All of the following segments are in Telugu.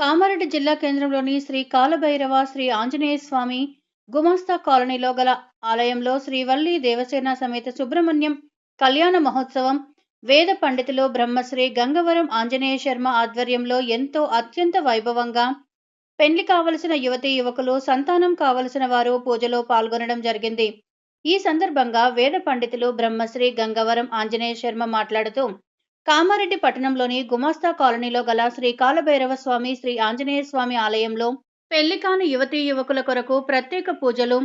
కామారెడ్డి జిల్లా కేంద్రంలోని శ్రీ కాలభైరవ శ్రీ ఆంజనేయ స్వామి గుమాస్తా కాలనీలో గల ఆలయంలో శ్రీవల్లి దేవసేన సమేత సుబ్రహ్మణ్యం కళ్యాణ మహోత్సవం వేద పండితులు బ్రహ్మశ్రీ గంగవరం ఆంజనేయ శర్మ ఆధ్వర్యంలో ఎంతో అత్యంత వైభవంగా పెండ్లి కావలసిన యువతీ యువకులు సంతానం కావలసిన వారు పూజలో పాల్గొనడం జరిగింది. ఈ సందర్భంగా వేద పండితులు బ్రహ్మశ్రీ గంగవరం ఆంజనేయ శర్మ మాట్లాడుతూ కామారెడ్డి పట్టణంలోని గుమాస్తా కాలనీలో గల శ్రీ కాలభైరవ స్వామి శ్రీ ఆంజనేయ స్వామి ఆలయంలో పెళ్లికాని యువతీ యువకుల కొరకు ప్రత్యేక పూజలు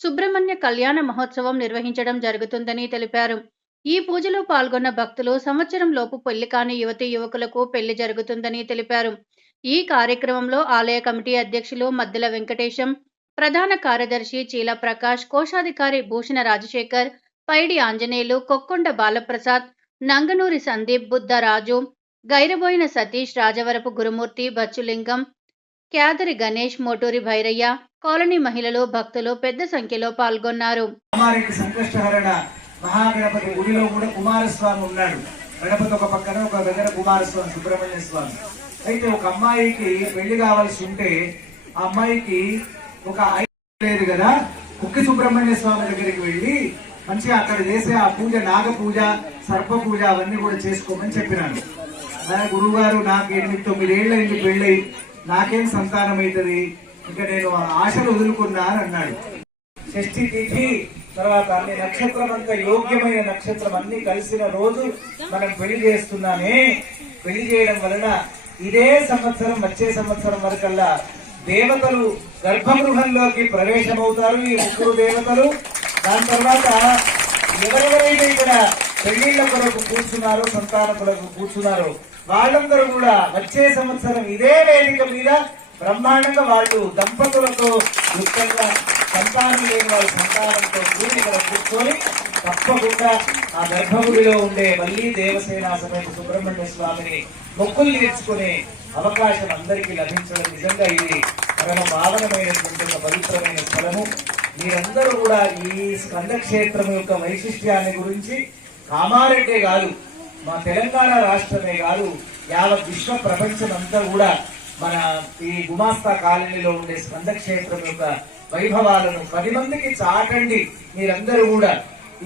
సుబ్రహ్మణ్య కళ్యాణ మహోత్సవం నిర్వహించడం జరుగుతుందని తెలిపారు. ఈ పూజలో పాల్గొన్న భక్తులు సంవత్సరం లోపు పెళ్లికాని యువతీ యువకులకు పెళ్లి జరుగుతుందని తెలిపారు. ఈ కార్యక్రమంలో ఆలయ కమిటీ అధ్యక్షులు మద్దెల వెంకటేశం, ప్రధాన కార్యదర్శి చీల ప్రకాష్, కోశాధికారి భూషణ రాజశేఖర్, పైడి ఆంజనేయులు, కొక్కొండ బాలప్రసాద్, నంగనూరి సందీప్, బుద్ధ రాజు, గైరబోయిన సతీష్, రాజవరపు గురుమూర్తి, బచ్చులింగం, క్యాదరి గణేష్, మోటూరి భైరయ్య, కాలనీ మహిళలు, భక్తులు పెద్ద సంఖ్యలో పాల్గొన్నారు. మహాగణపతి గుడిలో కూడా కుమారస్వామి ఉన్నాడు. గణపతి ఒక పక్కన, ఒక దగ్గర కుమారస్వామి సుబ్రహ్మణ్య స్వామి. అయితే ఒక అమ్మాయికి పెళ్లి కావాల్సి ఉంటే ఆ అమ్మాయికి ఒక లేదు కదా, కుక్కి సుబ్రహ్మణ్య స్వామి దగ్గరికి వెళ్ళి మంచిగా అక్కడ చేసే ఆ పూజ, నాగ పూజ, సర్ప పూజ అవన్నీ కూడా చేసుకోమని చెప్పినాను. గురువు గారు నాకు 8-9 ఏళ్ళైంది పెళ్ళి, నాకేం సంతానం అవుతుంది, ఇంకా నేను ఆశలు వదులుకున్నా అని అన్నాడు. షష్ఠి తిథి తర్వాత అన్ని నక్షత్రం అంతా యోగ్యమైన నక్షత్రం అన్ని కలిసిన రోజు మనం పెళ్లి చేస్తున్నామే. పెళ్లి చేయడం వలన ఇదే సంవత్సరం, వచ్చే సంవత్సరం వరకల్లా దేవతలు గర్భగృహంలోకి ప్రవేశమవుతారు. ఈ 3 దేవతలు. దాని తర్వాత ఎవరెవరైతే ఇక్కడ పెళ్లిళ్ల కొరకు కూర్చున్నారో, సంతాన కొరకు కూర్చున్నారో వాళ్ళందరూ కూడా వచ్చే సంవత్సరం ఇదే వేదిక మీద బ్రహ్మాండంగా వాళ్ళు దంపతులతో యుక్తంగా సంతానం లేని వారి సంతానంతో కూడి ఇక్కడ కూర్చొని తప్పకుండా ఆ గర్భగుడిలో ఉండే వల్లి దేవసేన సమేత సుబ్రహ్మణ్య స్వామిని మొక్కులు తీర్చుకునే అవకాశం అందరికీ లభించడం నిజంగా ఇది పరమ పావనమైనటువంటి ఒక పవిత్రమైన స్థలము. మీరందరూ కూడా ఈ స్కందక్షేత్రం యొక్క వైశిష్ట్యాన్ని గురించి కామారెడ్డే కాదు, మా తెలంగాణ రాష్ట్రమే కాదు, యావత్ విశ్వ ప్రపంచం అంతా కూడా మన ఈ గుమాస్తా కాలనీలో ఉండే స్కందక్షేత్రం యొక్క వైభవాలను 10 మందికి చాటండి. మీరందరూ కూడా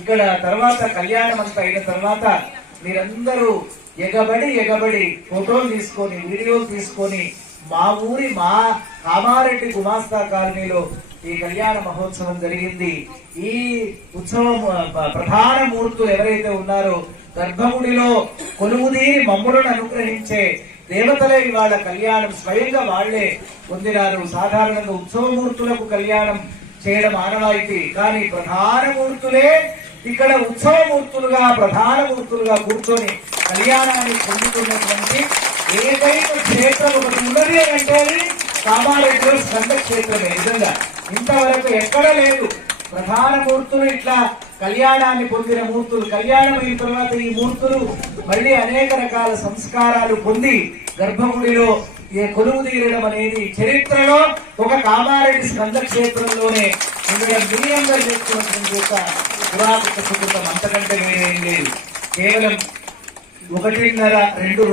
ఇక్కడ తర్వాత కళ్యాణం అంతా అయిన తర్వాత మీరందరూ ఎగబడి ఫోటోలు తీసుకొని, వీడియోలు తీసుకొని మా ఊరి, మా కామారెడ్డి గుమాస్తా కాలనీలో ఈ కళ్యాణ మహోత్సవం జరిగింది. ఈ ఉత్సవం ప్రధాన మూర్తులు ఎవరైతే ఉన్నారో గర్భగుడిలో కొలువుదీరి మమ్ములను అనుగ్రహించే దేవతలే ఇవాళ కళ్యాణం స్వయంగా వాళ్లే పొందినారు. సాధారణంగా ఉత్సవమూర్తులకు కళ్యాణం చేయడం ఆనవాయితీ, కానీ ప్రధాన మూర్తులే ఇక్కడ ఉత్సవమూర్తులుగా, ప్రధాన మూర్తులుగా కూర్చొని కళ్యాణాన్ని పొందుతున్నటువంటి ఏకైక క్షేత్రం ఒకటి ఉన్నది అంటే అది కామారెడ్డిలో స్కంద క్షేత్రమే. నిజంగా ఇంతవరకు ఎక్కడ లేదు. ప్రధాన మూర్తులు ఇట్లా కళ్యాణాన్ని పొందిన మూర్తులు, కళ్యాణం అయిన తర్వాత ఈ మూర్తులు మళ్ళీ అనేక రకాల సంస్కారాలు పొంది గర్భగుడిలో కొలువు తీరడం అనేది చరిత్రలో ఒక కామారెడ్డి స్కంద క్షేత్రంలోనే ఉండడం దుర్యంగా చేస్తున్నటువంటి ఒక పురాతన సుకృతం. అంతకంటే వేరేం లేదు. కేవలం 1.5-2